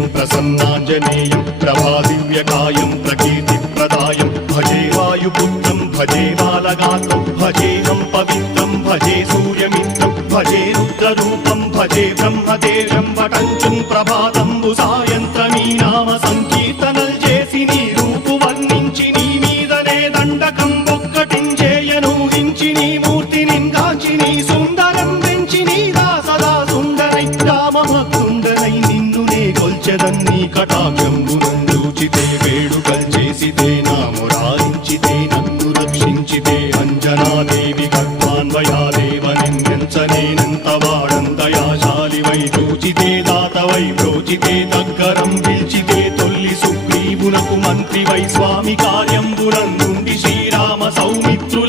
శ్రీవేదం ప్రసన్నాంజనేయం ప్రభాదివ్యకాయం ప్రకీర్తిప్రదాయం భజే వాయుపుత్రం భజే బాలగాత్రం భజేహం పవిత్రం భజే సూర్యమిత్రం భజే రుద్రరూపం భజే బ్రహ్మదేవం వటంచుం ప్రభాతంబు సాయంత్రమీ నామ సంకీర్తనల్ చేసి నీ రూపు వర్ణించి నీ మీదనే దండకం ఒక్కటించేయనూహించి నీ మూర్తి నిందాచి నీ సుందరం పెంచి నీ దాసదా సుందరై రామభక్తుండనై నిన్ను నే కొల్చెదన్నీ కటాక్షంబునందూచితే వేడుకల్ చేసితే నామురారించితే నన్ను రక్షించితే అంజనాదేవి గర్భాన్వయాదేవ నిన్నెంచనేనంత వాడంతయాశాలివై చూచితే దాతవై ప్రోచితే దగ్గరం పిల్చితే తొల్లి సుగ్రీవునకు మంత్రివై స్వామి కార్యంబునందుండి శ్రీరామ సౌమిత్రు